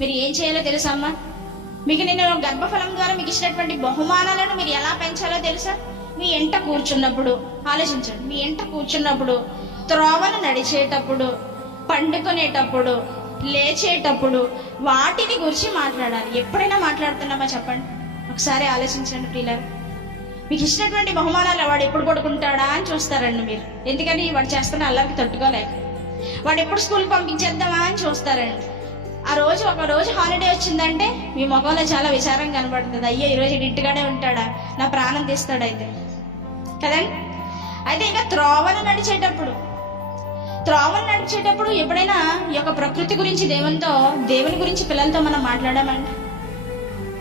మీరు ఏం చేయాలో తెలుసా అమ్మా? మీకు నేను గర్భఫలం ద్వారా మీకు ఇచ్చినటువంటి బహుమానాలను మీరు ఎలా పెంచాలో తెలుసా? మీ ఎంట కూర్చున్నప్పుడు ఆలోచించండి. మీ ఎంట కూర్చున్నప్పుడు త్రోవను నడిచేటప్పుడు పండుకునేటప్పుడు లేచేటప్పుడు వాటిని గురించి మాట్లాడాలి. ఎప్పుడైనా మాట్లాడుతున్నామా చెప్పండి? ఒకసారి ఆలోచించండి ప్రియులారు. మీకు ఇచ్చినటువంటి బహుమానాలు వాడు ఎప్పుడు పడుకుంటాడా అని చూస్తారండి మీరు. ఎందుకని వాడు చేస్తున్న అల్లరికి తట్టుకోలేక. వాడు ఎప్పుడు స్కూల్కి పంపించేద్దామా అని చూస్తారండి. ఆ రోజు ఒక రోజు హాలిడే వచ్చిందంటే మీ ముఖంలో చాలా విచారం కనబడుతుంది. అయ్యో ఈరోజు ఇంటిగానే ఉంటాడా? నా ప్రాణం తీస్తాడైతే. అయితే కదండి అయితే ఇంకా త్రోవను నడిచేటప్పుడు త్రోవను నడిచేటప్పుడు ఎప్పుడైనా ఈ యొక్క ప్రకృతి గురించి దేవునితో దేవుని గురించి పిల్లలతో మనం మాట్లాడామండి?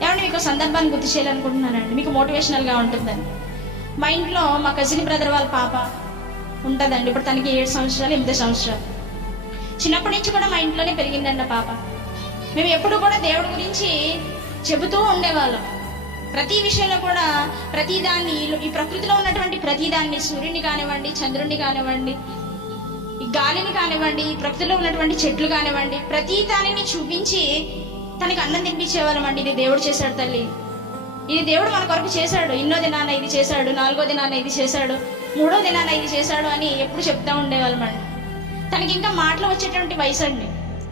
ఏమంటే మీకు సందర్భాన్ని గుర్తు చేయాలనుకుంటున్నానండి. మీకు మోటివేషనల్గా ఉంటుందండి మా ఇంట్లో మా కజిన్ బ్రదర్ వాళ్ళ పాప ఉంటుందండి. ఇప్పుడు తనకి ఏడు సంవత్సరాలు ఎనిమిది సంవత్సరాలు. చిన్నప్పటి నుంచి కూడా మా ఇంట్లోనే పెరిగిందండి పాప. మేము ఎప్పుడు కూడా దేవుడి గురించి చెబుతూ ఉండేవాళ్ళం. ప్రతి విషయంలో కూడా ప్రతి దాన్ని ఈ ప్రకృతిలో ఉన్నటువంటి ప్రతి దాన్ని సూర్యుని కానివ్వండి చంద్రుడిని కానివ్వండి ఈ గాలిని కానివ్వండి ఈ ప్రకృతిలో ఉన్నటువంటి చెట్లు కానివ్వండి ప్రతి దానిని చూపించి తనకి అన్నం తినిపించేవాళ్ళం అండి ఇది దేవుడు చేశాడు తల్లి. ఇది దేవుడు మన కొరకు చేశాడు. ఎన్నో దినాన ఇది చేశాడు నాలుగో దినాన ఇది చేశాడు మూడో దినాన ఇది చేశాడు అని ఎప్పుడు చెప్తా ఉండేవాళ్ళం అండి తనకి ఇంకా మాటలు వచ్చేటువంటి వయసు అండి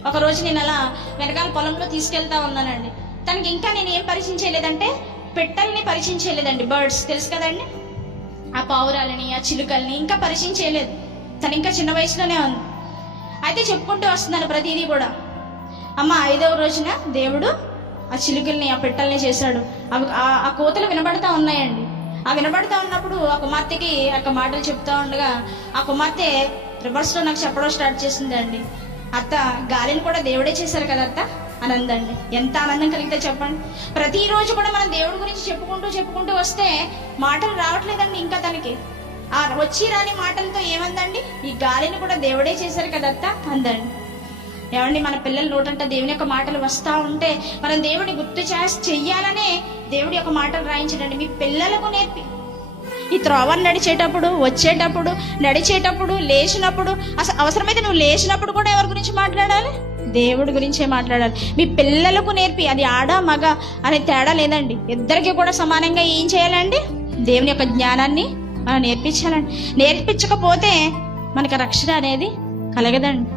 ఒక రోజు నేను అలా వెనకాల పొలంలో తీసుకెళ్తా ఉన్నానండి. తనకి ఇంకా నేను ఏం పరిచయం చేయలేదంటే పెట్టల్ని పరిచయం చేయలేదండి. బర్డ్స్ తెలుసు కదండి? ఆ పావురాలని ఆ చిలుకల్ని ఇంకా పరిచయం చేయలేదు. తను ఇంకా చిన్న వయసులోనే ఉంది. అయితే చెప్పుకుంటూ వస్తున్నాను ప్రతిదీ కూడా. అమ్మ ఐదవ రోజున దేవుడు ఆ చిలుకల్ని ఆ పెట్టల్ని చేశాడు. అవి ఆ- ఆ కోతలు వినబడతా ఉన్నాయండి. ఆ వినబడతా ఉన్నప్పుడు ఆ కుమార్తెకి ఆ మాటలు చెప్తా ఉండగా ఆ కుమార్తె రివర్స్లో నాకు చెప్పడం స్టార్ట్ చేసిందండి. అత్త గాలిని కూడా దేవుడే చేశారు కదా అత్త? అని అందండి. ఎంత ఆనందం కలిగితే చెప్పండి. ప్రతిరోజు కూడా మనం దేవుడి గురించి చెప్పుకుంటూ చెప్పుకుంటూ వస్తే మాటలు రావట్లేదండి ఇంకా తనకి. ఆ వచ్చి రాని మాటలతో ఏమందండి? ఈ గాలిని కూడా దేవుడే చేశారు కదా అత్త? అందండి. ఏమండి మన పిల్లల నోటంట దేవుని యొక్క మాటలు వస్తా ఉంటే మనం దేవుడిని గుర్తు చేసి చెయ్యాలనే దేవుడి యొక్క మాటలు రాయించడండి. మీ పిల్లలకు నేర్పి ఈ త్రోవను నడిచేటప్పుడు వచ్చేటప్పుడు నడిచేటప్పుడు లేచినప్పుడు అసలు అవసరమైతే నువ్వు లేచినప్పుడు కూడా ఎవరి గురించి మాట్లాడాలి? దేవుడి గురించే మాట్లాడాలి. మీ పిల్లలకు నేర్పి అది ఆడ మగ అనే తేడా లేదండి. ఇద్దరికి కూడా సమానంగా ఏం చేయాలండి? దేవుని యొక్క జ్ఞానాన్ని మనం నేర్పించాలండి. నేర్పించకపోతే మనకి రక్షణ అనేది కలగదండి.